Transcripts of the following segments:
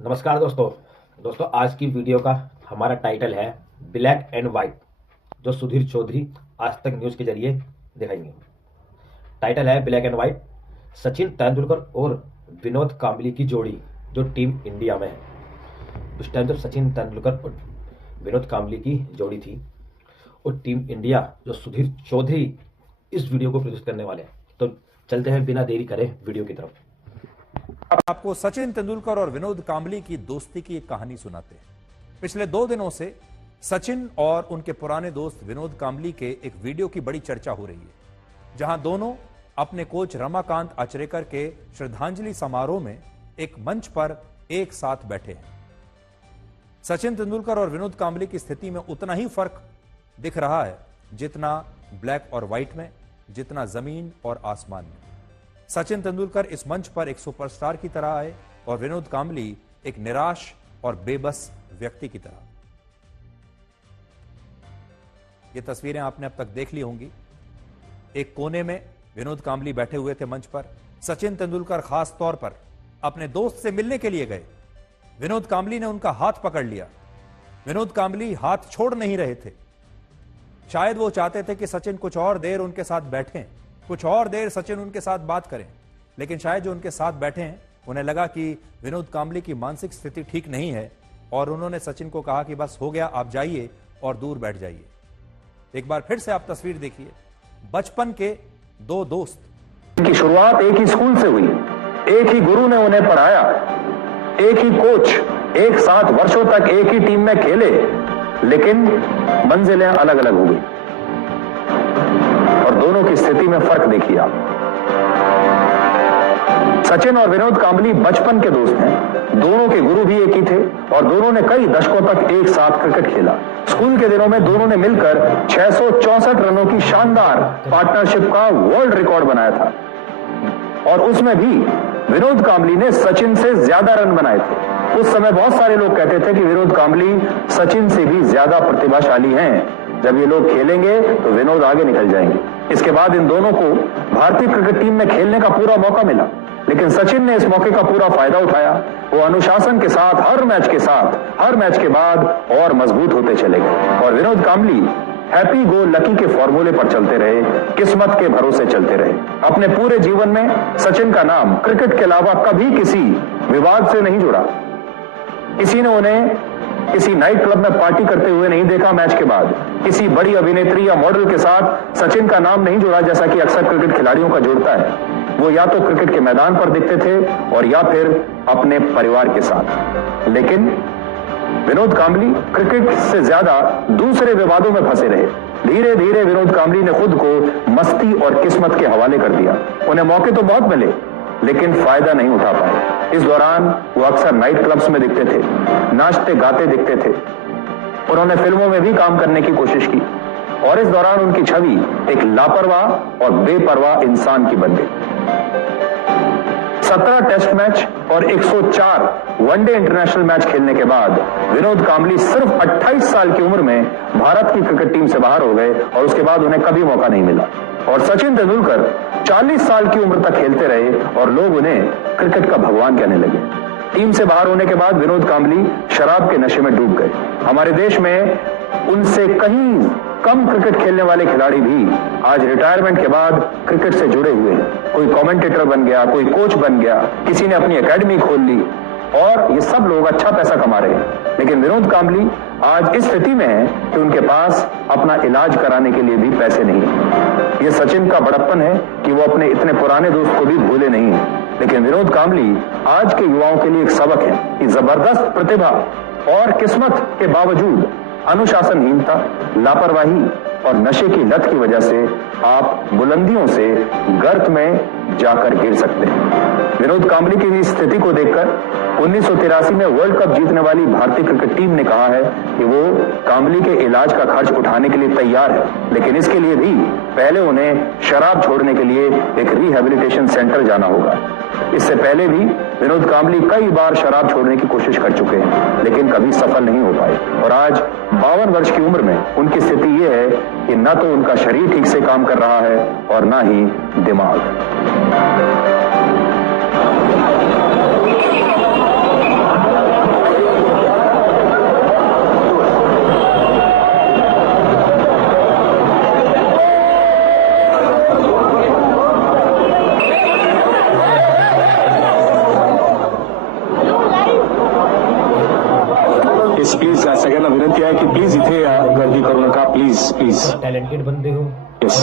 नमस्कार दोस्तों आज की वीडियो का हमारा टाइटल है ब्लैक एंड वाइट, जो सुधीर चौधरी आज तक न्यूज़ के जरिए दिखाएंगे। टाइटल है black and white, Sachin Tendulkar और विनोद कांबली की जोड़ी जो टीम इंडिया में है। उस टाइम जब सचिन तेंदुलकर और विनोद कांबली की जोड़ी थी और टीम इंडिया जो सुधीर चौधरी इस वीडियो को प्रोड्यूस करने वाले हैं, तो चलते हैं बिना देरी करे वीडियो की तरफ। आपको सचिन तेंदुलकर और विनोद कांबली की दोस्ती की एक कहानी सुनाते हैं। पिछले 2 दिनों से सचिन और उनके पुराने दोस्त विनोद कांबली के एक वीडियो की बड़ी चर्चा हो रही है, जहां दोनों अपने कोच रमाकांत आचरेकर के श्रद्धांजलि समारोह में एक मंच पर एक साथ बैठे हैं। सचिन तेंदुलकर और विनोद कांबली की स्थिति में उतना ही फर्क दिख रहा है जितना ब्लैक और व्हाइट में, जितना जमीन और आसमान में। सचिन तेंदुलकर इस मंच पर एक सुपरस्टार की तरह आए और विनोद कांबली एक निराश और बेबस व्यक्ति की तरह। ये तस्वीरें आपने अब तक देख ली होंगी। एक कोने में विनोद कांबली बैठे हुए थे मंच पर। सचिन तेंदुलकर खास तौर पर अपने दोस्त से मिलने के लिए गए। विनोद कांबली ने उनका हाथ पकड़ लिया। विनोद कांबली हाथ छोड़ नहीं रहे थे। शायद वो चाहते थे कि सचिन कुछ और देर उनके साथ बैठें, कुछ और देर सचिन उनके साथ बात करें, लेकिन शायद जो उनके साथ बैठे हैं उन्हें लगा कि विनोद कांबली की मानसिक स्थिति ठीक नहीं है और उन्होंने सचिन को कहा कि बस हो गया, आप जाइए और दूर बैठ जाइए। एक बार फिर से आप तस्वीर देखिए। बचपन के 2 दोस्त। की शुरुआत एक ही स्कूल से हुई, एक ही गुरु ने उन्हें पढ़ाया, एक ही कोच, एक साथ वर्षों तक एक ही टीम में खेले, लेकिन मंजिलें अलग अलग हो गई और दोनों की स्थिति में फर्क देखिए आप। सचिन और विनोद कांबली बचपन के दोस्त हैं, दोनों के गुरु भी एक ही थे और दोनों ने कई दशकों तक एक साथ क्रिकेट खेला। स्कूल के दिनों में दोनों ने मिलकर 664 रनों की शानदार पार्टनरशिप का वर्ल्ड रिकॉर्ड बनाया था और उसमें भी विनोद कांबली ने सचिन से ज्यादा रन बनाए थे। उस समय बहुत सारे लोग कहते थे कि विनोद कांबली सचिन से भी ज्यादा प्रतिभाशाली हैं, जब ये लोग खेलेंगे तो विनोद आगे निकल जाएंगे। इसके बाद इन दोनों को भारतीय क्रिकेट टीम में खेलने का पूरा मौका मिला, लेकिन सचिन ने इस मौके का पूरा फायदा उठाया। वो अनुशासन के साथ हर मैच के बाद और मजबूत होते चले गए और Vinod Kambli happy go lucky के फॉर्मूले पर चलते रहे, किस्मत के भरोसे चलते रहे। अपने पूरे जीवन में सचिन का नाम क्रिकेट के अलावा कभी किसी विवाद से नहीं जुड़ा। किसी ने उन्हें किसी नाइट क्लब में पार्टी करते हुए नहीं देखा। मैच के बाद किसी बड़ी अभिनेत्री या मॉडल के साथ सचिन का नाम नहीं जुड़ा, जैसा कि अक्सर क्रिकेट खिलाड़ियों का जुड़ता है। वो या तो क्रिकेट के मैदान पर दिखते थे और या फिर अपने परिवार के साथ। लेकिन विनोद कांबली क्रिकेट से ज्यादा दूसरे विवादों में फंसे रहे। धीरे धीरे विनोद कांबली ने खुद को मस्ती और किस्मत के हवाले कर दिया। उन्हें मौके तो बहुत मिले, लेकिन फायदा नहीं उठा पाए। इस दौरान वो अक्सर नाइट क्लब्स में दिखते थे, नाचते गाते दिखते थे। उन्होंने फिल्मों में भी काम करने की कोशिश की और इस दौरान उनकी छवि एक लापरवाह और बेपरवाह इंसान की बन गई। 17 टेस्ट मैच और 104 वनडे इंटरनेशनल मैच खेलने के बाद विनोद कांबली सिर्फ 28 साल की उम्र में भारत की क्रिकेट टीम से बाहर हो गए और उसके बाद उन्हें कभी मौका नहीं मिला। और सचिन तेंदुलकर 40 साल की उम्र तक खेलते रहे और लोग उन्हें क्रिकेट का भगवान कहने लगे। टीम से बाहर होने के बाद विनोद कांबली शराब के नशे में डूब गए। हमारे देश में उनसे कहीं कम क्रिकेट खेलने वाले खिलाड़ी भी आज रिटायरमेंट के बाद क्रिकेट से जुड़े हुए हैं। कोई कमेंटेटर बन गया, कोई कोच बन गया, किसी ने अपनी एकेडमी खोल ली और ये सब लोग अच्छा पैसा कमा रहे हैं। लेकिन विनोद कांबली आज इस स्थिति में है कि उनके पास अपना इलाज कराने के लिए भी पैसे नहीं है। ये सचिन का बड़प्पन है कि वो अपने इतने पुराने दोस्त को भी भूले नहीं है। लेकिन विनोद कांबली आज के युवाओं के लिए एक सबक है कि जबरदस्त प्रतिभा और किस्मत के बावजूद अनुशासनहीनता, लापरवाही और नशे की लत की वजह से आप बुलंदियों से गर्त में जाकर गिर सकते हैं। विनोद कांबली की इस स्थिति को देखकर 1983 में वर्ल्ड कप जीतने वाली भारतीय क्रिकेट टीम ने कहा है कि वो कांबली के इलाज का खर्च उठाने के लिए तैयार है, लेकिन इसके लिए भी पहले उन्हें शराब छोड़ने के लिए एक रिहैबिलिटेशन सेंटर जाना होगा। इससे पहले भी विनोद कांबली कई बार शराब छोड़ने की कोशिश कर चुके हैं, लेकिन कभी सफल नहीं हो पाए और आज 52 वर्ष की उम्र में उनकी स्थिति यह है कि न तो उनका शरीर ठीक से काम कर रहा है और न ही दिमाग। विनंती आहे की प्लीज इथे गर्दी करू नका, प्लीज प्लीज. टैलेंटेड बंदे हो. येस.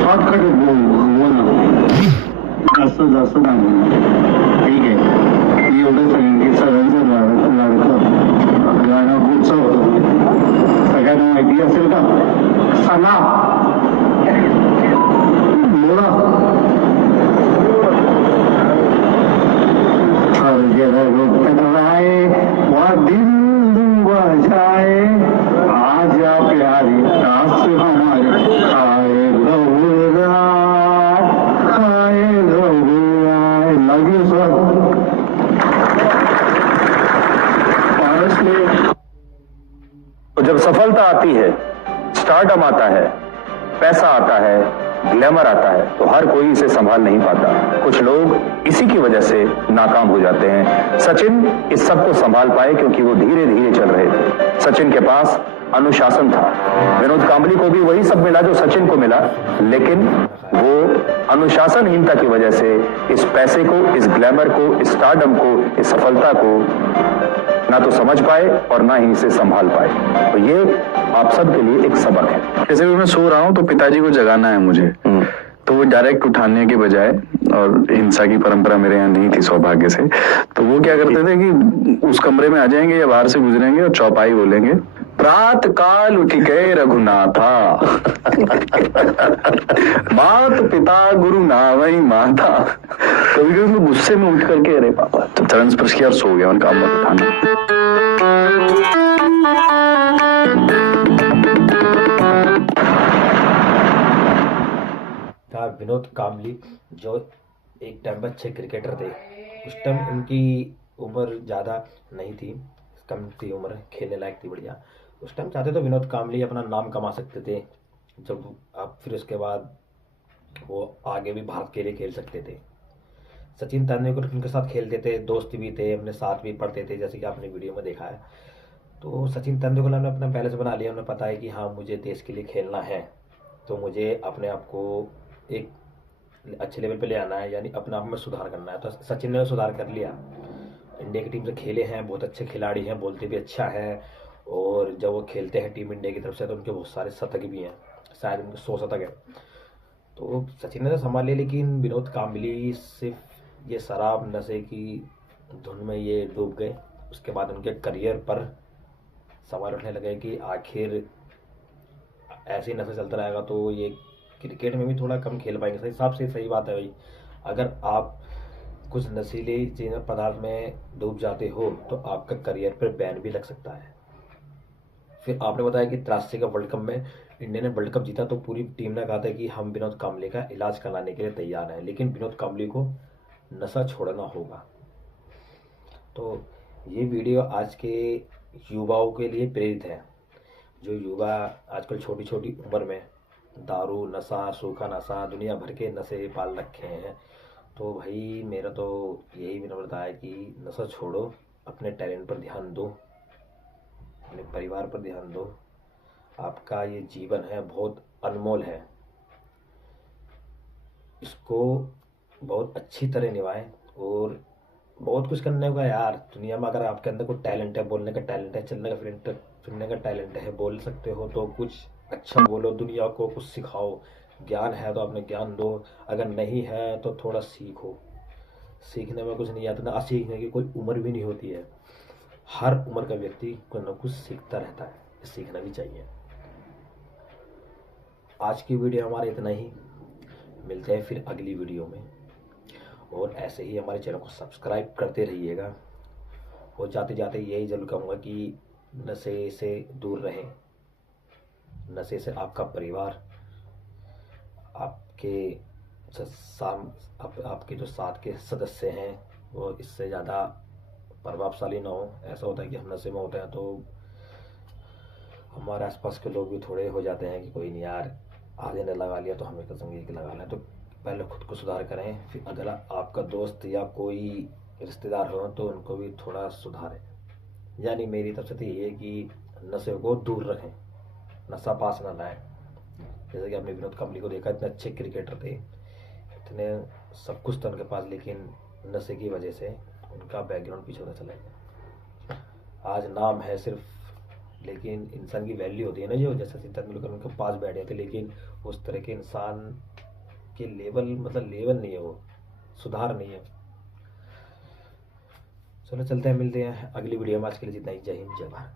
शॉर्टकट जास्त जास्त नाही. ठीक आहे, मी एवढं सांगेन की सगळ्यांचं लाडकं गाणं उत्सव होतो. सगळ्यांना माहिती असेल का? सणा बोला. दिल दूंगा जाए आजा प्यारे नाच हमारे आए गौरा आए गौरा. Love you sir. तो जब सफलता आती है, स्टारडम आता है, पैसा आता है, ग्लैमर आता है, तो हर कोई इसे संभाल नहीं पाता. कुछ लोग इसी की वजह से नाकाम हो जाते हैं. सचिन इस सब को संभाल पाए क्योंकि वो धीरे धीरे चल रहे थे. सचिन के पास अनुशासन था. विनोद कांबली को भी वही सब मिला जो सचिन को मिला, लेकिन वो अनुशासनहीनता की वजह से इस पैसे को, इस ग्लैमर को, इस स्टारडम को, इस सफलता को ना तो समझ पाए और ना ही इसे संभाल पाए. तो ये आप सब के लिए एक सबक है. जैसे मैं सो रहा हूँ तो पिताजी को जगाना है मुझे, तो वो डायरेक्ट उठाने के बजाय, और हिंसा की परंपरा मेरे यहाँ नहीं थी सौभाग्य से, तो वो क्या करते थे कि उस कमरे में आ जाएंगे या बाहर से गुजरेंगे और चौपाई बोलेंगे, प्रात काल उठ के रघुनाथा मात पिता गुरु नावई माता. कभी कभी मैं गुस्से में उठ करके अरे पापा, तो चरण स्पर्श किया और सो गया. उनका अमृत उठाना. विनोद कांबली जो एक टाइम पर अच्छे क्रिकेटर थे. उस टाइम उनकी उम्र ज़्यादा नहीं थी, कम थी उम्र, खेलने लायक थी बढ़िया. उस टाइम चाहते तो विनोद कांबली अपना नाम कमा सकते थे. जब अब फिर उसके बाद वो आगे भी भारत के लिए खेल सकते थे. सचिन तेंदुलकर उनके साथ खेलते थे, दोस्त भी थे, अपने साथ भी पढ़ते थे, जैसे कि आपने वीडियो में देखा है. तो सचिन तेंदुलकर ने अपना बैलेंस बना लिया. उन्हें पता है कि हाँ, मुझे देश के लिए खेलना है, तो मुझे अपने आप को एक अच्छे लेवल पे ले आना है, यानी अपने आप में सुधार करना है. तो सचिन ने सुधार कर लिया. इंडिया की टीम से खेले हैं, बहुत अच्छे खिलाड़ी हैं, बोलते भी अच्छा है. और जब वो खेलते हैं टीम इंडिया की तरफ से तो उनके बहुत सारे शतक भी हैं, शायद उनके 100 शतक है. तो सचिन ने तो संभाल लिया, लेकिन विनोद कांबली सिर्फ ये शराब नशे की धुन में ये डूब गए. उसके बाद उनके करियर पर सवाल उठने लगे कि आखिर ऐसे ही नशा चलता रहेगा तो ये क्रिकेट में भी थोड़ा कम खेल पाएंगे. सही हिसाब से सही बात है भाई. अगर आप कुछ नशीली चीज़ पदार्थ में डूब जाते हो तो आपका करियर पर बैन भी लग सकता है. फिर आपने बताया कि 83 का वर्ल्ड कप में इंडिया ने वर्ल्ड कप जीता तो पूरी टीम ने कहा था कि हम विनोद कांबली का इलाज कराने के लिए तैयार हैं, लेकिन विनोद कांबली को नशा छोड़ना होगा. तो ये वीडियो आज के युवाओं के लिए प्रेरित है. जो युवा आजकल छोटी छोटी उम्र में दारू, नशा, सूखा नशा, दुनिया भर के नशे पाल रखे हैं. तो भाई मेरा तो यही विनम्रता है कि नशा छोड़ो, अपने टैलेंट पर ध्यान दो, अपने परिवार पर ध्यान दो. आपका ये जीवन है बहुत अनमोल है, इसको बहुत अच्छी तरह निभाएं. और बहुत कुछ करने का यार दुनिया में. अगर आपके अंदर कोई टैलेंट है, बोलने का टैलेंट है, चलने का फिरने का टैलेंट है, बोल सकते हो तो कुछ अच्छा बोलो, दुनिया को कुछ सिखाओ. ज्ञान है तो अपने ज्ञान दो, अगर नहीं है तो थोड़ा सीखो. सीखने में कुछ नहीं आता ना, सीखने की कोई उम्र भी नहीं होती है. हर उम्र का व्यक्ति कुछ न कुछ सीखता रहता है, सीखना भी चाहिए. आज की वीडियो हमारा इतना ही. मिलते हैं फिर अगली वीडियो में, और ऐसे ही हमारे चैनल को सब्सक्राइब करते रहिएगा. और जाते जाते यही जरूर कहूँगा कि नशे से दूर रहें. नशे से आपका परिवार, आपके जो साथ के सदस्य हैं वो इससे ज़्यादा प्रभावशाली ना हो. ऐसा होता है कि हम नशे में होते हैं तो हमारे आसपास के लोग भी थोड़े हो जाते हैं कि कोई नहीं यार, आधे ने लगा लिया तो हमें कसम ये लगा लें. तो पहले खुद को सुधार करें, फिर अगर आपका दोस्त या कोई रिश्तेदार हो तो उनको भी थोड़ा सुधारें. यानी मेरी तरफ से तो ये है कि नशे को दूर रखें, नशा पास ना लाएं. जैसे कि आपने विनोद कांबली को देखा, इतने अच्छे क्रिकेटर थे, इतने सब कुछ था उनके पास, लेकिन नशे की वजह से उनका बैकग्राउंड पीछे होता चला गया। आज नाम है सिर्फ, लेकिन इंसान की वैल्यू होती है ना, जो जैसे सचिन तेंदुलकर उनके पास बैठ गए थे, लेकिन उस तरह के इंसान के लेवल, मतलब लेवल नहीं है वो, सुधार नहीं है। चलो चलते हैं, मिलते हैं अगली वीडियो में। आज के लिए जितना ही, जय हिंद जय भारत।